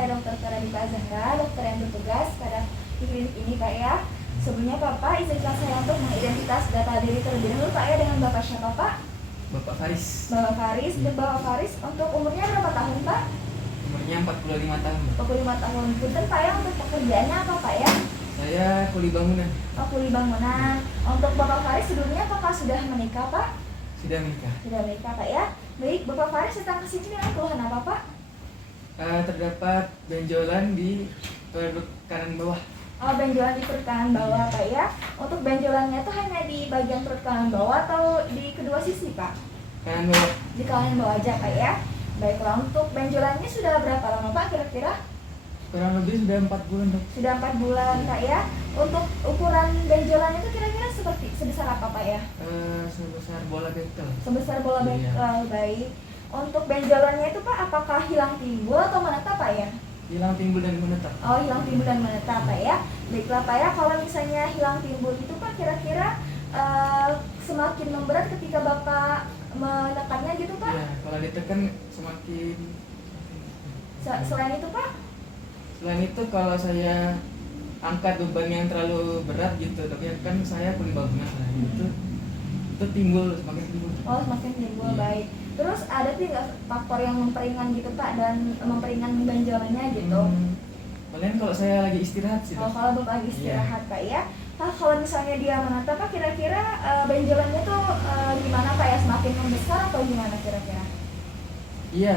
saya Dr. Karadita Zahra, dokter yang bertugas pada klinik ini Pak ya. Sebelumnya Bapak izinkan saya untuk mengidentitas data diri terlebih dahulu Pak ya, dengan Bapak siapa Pak? Bapak Faris. Bapak Faris, Bapak Faris untuk umurnya berapa tahun Pak? Umurnya 45 tahun. 45 tahun. Punten Pak ya, untuk pekerjaannya apa Pak ya? Saya kuli bangunan. Oh, kuli bangunan. Untuk Bapak Faris sebelumnya apakah sudah menikah Pak? Sudah menikah. Sudah menikah Pak ya. Baik, Bapak Faris datang ke sini dengan keluhan apa Pak? Terdapat benjolan di perut kanan bawah. Oh, benjolan di perut kanan bawah Pak ya. Untuk benjolannya itu hanya di bagian perut kanan bawah atau di kedua sisi Pak? Kanan bawah. Di kanan bawah aja Pak ya. Baiklah, untuk benjolannya sudah berapa lama Pak kira-kira? Kurang lebih sudah 4 bulan dok. Sudah 4 bulan Pak ya. Untuk ukuran benjolannya itu kira-kira sebesar apa Pak ya? Sebesar bola bekel. Sebesar bola Iya. bekel, baik. Untuk benjolannya itu Pak, apakah hilang timbul atau menetap Pak ya? Hilang timbul dan menetap. Oh, hilang timbul dan menetap Pak ya. Baiklah Pak ya, kalau misalnya hilang timbul itu Pak kira-kira semakin memberat ketika Bapak menekannya gitu Pak? Ya, kalau ditekan semakin. Selain itu Pak? Selain itu kalau saya angkat beban yang terlalu berat gitu, tapi kan saya kuli bangunan lah itu timbul, semakin timbul. Oh, semakin timbul, Iya. baik. Terus ada tidak faktor yang memperingan gitu Pak, dan memperingan benjolannya gitu? Paling kalau saya lagi istirahat sih. Oh, kalau Bapak lagi istirahat Pak ya. Pak, kalau misalnya dia menata Pak, kira-kira benjolannya tuh gimana Pak ya? Semakin membesar atau gimana kira-kira? Iya.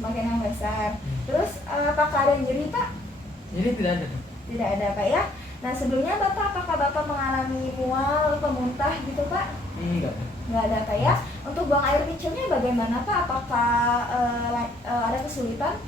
Semakin membesar. Terus apakah ada nyeri Pak? Jadi tidak ada. Tidak ada Pak ya. Nah, sebelumnya apakah Bapak mengalami mual, lupa muntah gitu Pak? Enggak. Nggak ada Pak ya. Untuk buang air kecilnya bagaimana Pak? Apakah ada kesulitan?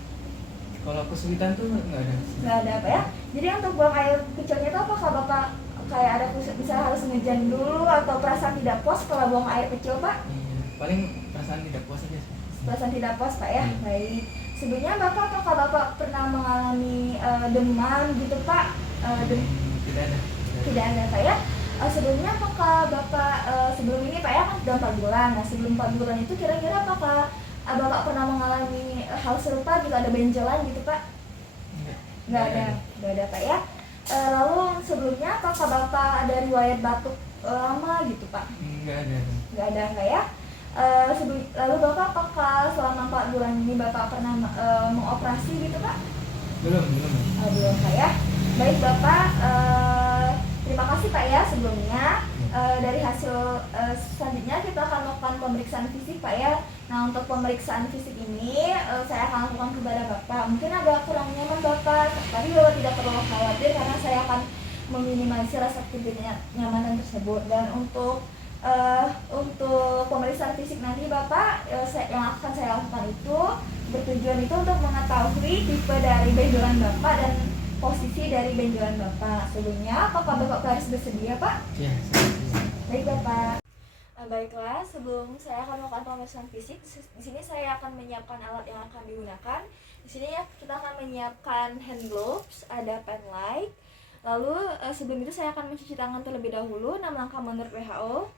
Kalau kesulitan tuh enggak ada. Nggak ada Pak ya. Jadi untuk buang air kecilnya itu apakah Bapak kayak ada bisa harus ngejan dulu atau perasaan tidak puas kalau buang air kecil Pak? Iya. Paling perasaan tidak puas aja sih. Perasaan tidak puas Pak ya. Baik. Sebelumnya apakah Bapak pernah mengalami demam gitu Pak? Tidak ada. Tidak ada Pak ya. Sebelumnya apakah Bapak sebelum ini Pak ya kan sudah 4 bulan. Nah, sebelum 4 bulan itu kira-kira apakah Bapak pernah mengalami hal serupa gitu, ada benjolan gitu Pak? Nggak ada Pak ya. Lalu sebelumnya apakah Bapak ada riwayat batuk lama gitu Pak? Nggak ada. Nggak ada Pak ya. Lalu Bapak apakah selama 4 bulan ini Bapak pernah mengoperasi gitu Pak? Belum. Belum Pak ya. Baik Bapak, terima kasih Pak ya sebelumnya. Dari hasil selanjutnya kita akan melakukan pemeriksaan fisik Pak ya. Nah, untuk pemeriksaan fisik ini saya akan lakukan kepada Bapak. Mungkin agak kurang nyaman Bapak, tapi Bapak tidak perlu khawatir karena saya akan meminimalisir rasa ketidaknyamanan tersebut. Dan untuk pemeriksaan fisik nanti Bapak, yang akan saya lakukan itu bertujuan itu untuk mengetahui tipe dari benjolan Bapak dan posisi dari benjolan Bapak. Sebelumnya, apakah Bapak harus bersedia Pak? Iya. Baik Bapak. Baiklah, sebelum saya akan melakukan pemeriksaan fisik, di sini saya akan menyiapkan alat yang akan digunakan. Di sini ya kita akan menyiapkan hand gloves, ada pen light. Lalu sebelum itu saya akan mencuci tangan terlebih dahulu, 6 langkah menurut WHO.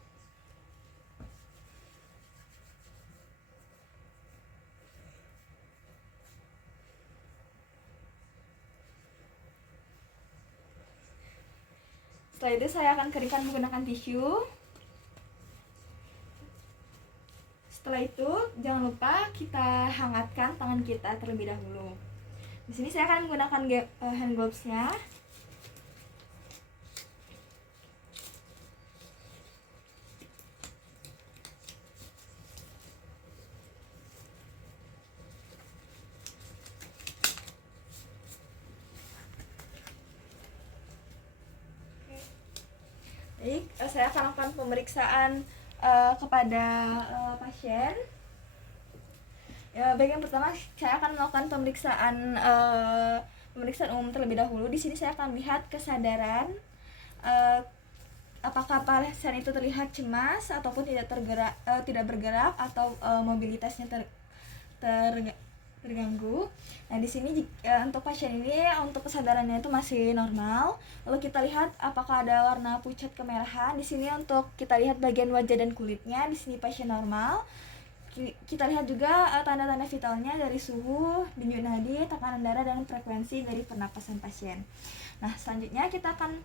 Setelah itu saya akan keringkan menggunakan tisu. Setelah itu jangan lupa kita hangatkan tangan kita terlebih dahulu. Di sini saya akan menggunakan hand gloves-nya. Baik, saya akan melakukan pemeriksaan kepada pasien. Ya, baik, yang pertama saya akan melakukan pemeriksaan umum terlebih dahulu. Di sini saya akan melihat kesadaran, apakah pasien itu terlihat cemas ataupun tidak bergerak atau mobilitasnya terganggu. Nah, di sini untuk pasien ini untuk kesadarannya itu masih normal. Lalu kita lihat apakah ada warna pucat kemerahan. Di sini untuk kita lihat bagian wajah dan kulitnya. Di sini pasien normal. kita lihat juga tanda-tanda vitalnya dari suhu, denyut nadi, tekanan darah, dan frekuensi dari pernapasan pasien. Nah, selanjutnya kita akan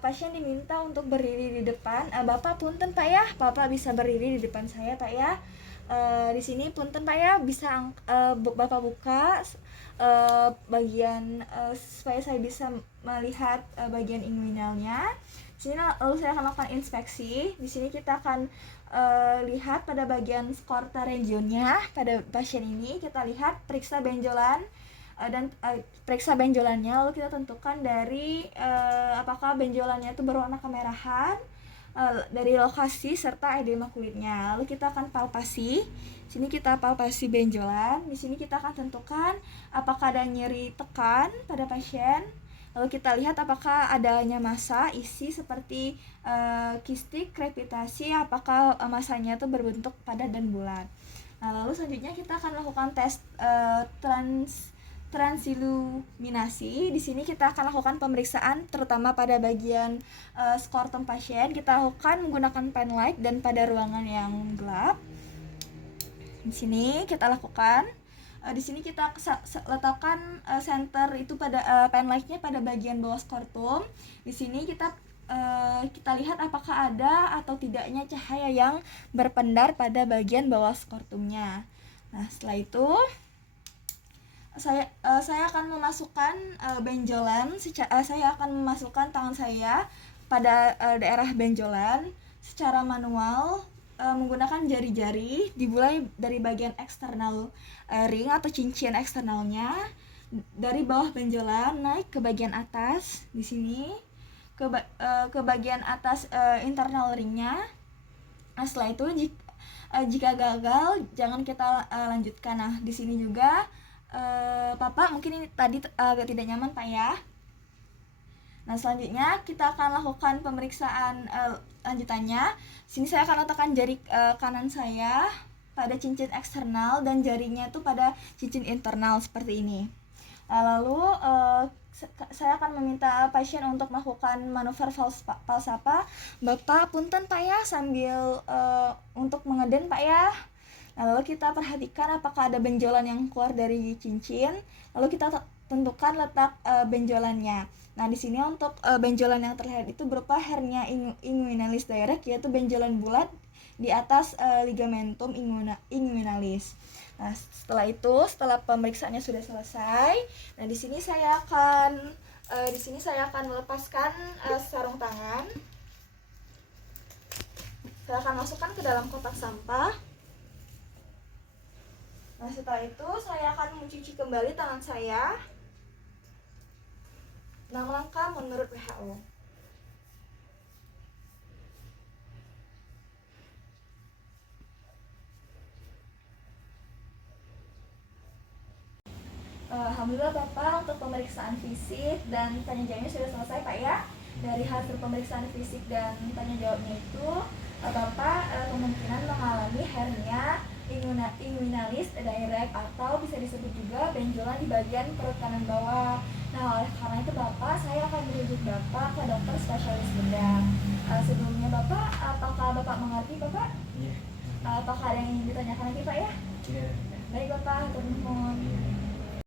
pasien diminta untuk berdiri di depan. Bapak punten Pak ya, Bapak bisa berdiri di depan saya Pak ya. Di sini punten Pak ya, bisa Bapak buka bagian supaya saya bisa melihat bagian inguinalnya. Di sini lalu saya akan lakukan inspeksi. Di sini kita akan lihat pada bagian skorta regionnya pada pasien ini. Kita lihat periksa benjolan dan periksa benjolannya, lalu kita tentukan dari apakah benjolannya itu berwarna kemerahan, dari lokasi serta edema kulitnya. Lalu kita akan palpasi. Sini kita palpasi benjolan. Di sini kita akan tentukan apakah ada nyeri tekan pada pasien. Lalu kita lihat apakah adanya massa isi seperti kistik, krepitasi, apakah massanya itu berbentuk padat dan bulat. Nah, lalu selanjutnya kita akan melakukan tes transiluminasi. Di sini kita akan lakukan pemeriksaan terutama pada bagian skrotum pasien. Kita lakukan menggunakan pen light dan pada ruangan yang gelap. Di sini kita lakukan. Di sini kita letakkan center itu pada pen light-nya pada bagian bawah skrotum. Di sini kita lihat apakah ada atau tidaknya cahaya yang berpendar pada bagian bawah skrotumnya. Nah, setelah itu saya akan memasukkan benjolan. Saya akan memasukkan tangan saya pada daerah benjolan secara manual menggunakan jari-jari, dimulai dari bagian eksternal ring atau cincin eksternalnya, dari bawah benjolan naik ke bagian atas di sini ke bagian atas internal ringnya. Nah, setelah itu jika gagal jangan kita lanjutkan. Nah, di sini juga Bapak mungkin ini tadi agak tidak nyaman Pak ya. Nah, selanjutnya kita akan lakukan pemeriksaan lanjutannya. Sini saya akan letakkan jari kanan saya pada cincin eksternal dan jarinya itu pada cincin internal seperti ini. Lalu saya akan meminta pasien untuk melakukan manuver falsapa. Bapak punten Pak ya, sambil untuk mengeden Pak ya. Nah, lalu kita perhatikan apakah ada benjolan yang keluar dari cincin. Lalu kita tentukan letak benjolannya. Nah, di sini untuk benjolan yang terlihat itu berupa hernia inguinalis direct, yaitu benjolan bulat di atas ligamentum inguinalis. Nah, setelah pemeriksaannya sudah selesai, nah di sini saya akan melepaskan sarung tangan. Saya akan masukkan ke dalam kotak sampah. Nah, setelah itu saya akan mencuci kembali tangan saya. 6 langkah menurut WHO. Alhamdulillah Bapak, untuk pemeriksaan fisik dan tanya jawabnya sudah selesai Pak ya. Dari hasil pemeriksaan fisik dan tanya jawabnya itu, Bapak kemungkinan mengalami hernia inguinalis direct atau bisa disebut juga benjolan di bagian perut kanan bawah. Nah, oleh karena itu Bapak, saya akan merujuk Bapak ke dokter spesialis bedah. Sebelumnya Bapak, apakah Bapak mengerti Bapak? Iya. Apakah ada yang ingin ditanyakan lagi Pak ya? Iya. Baik Bapak, turun mohon.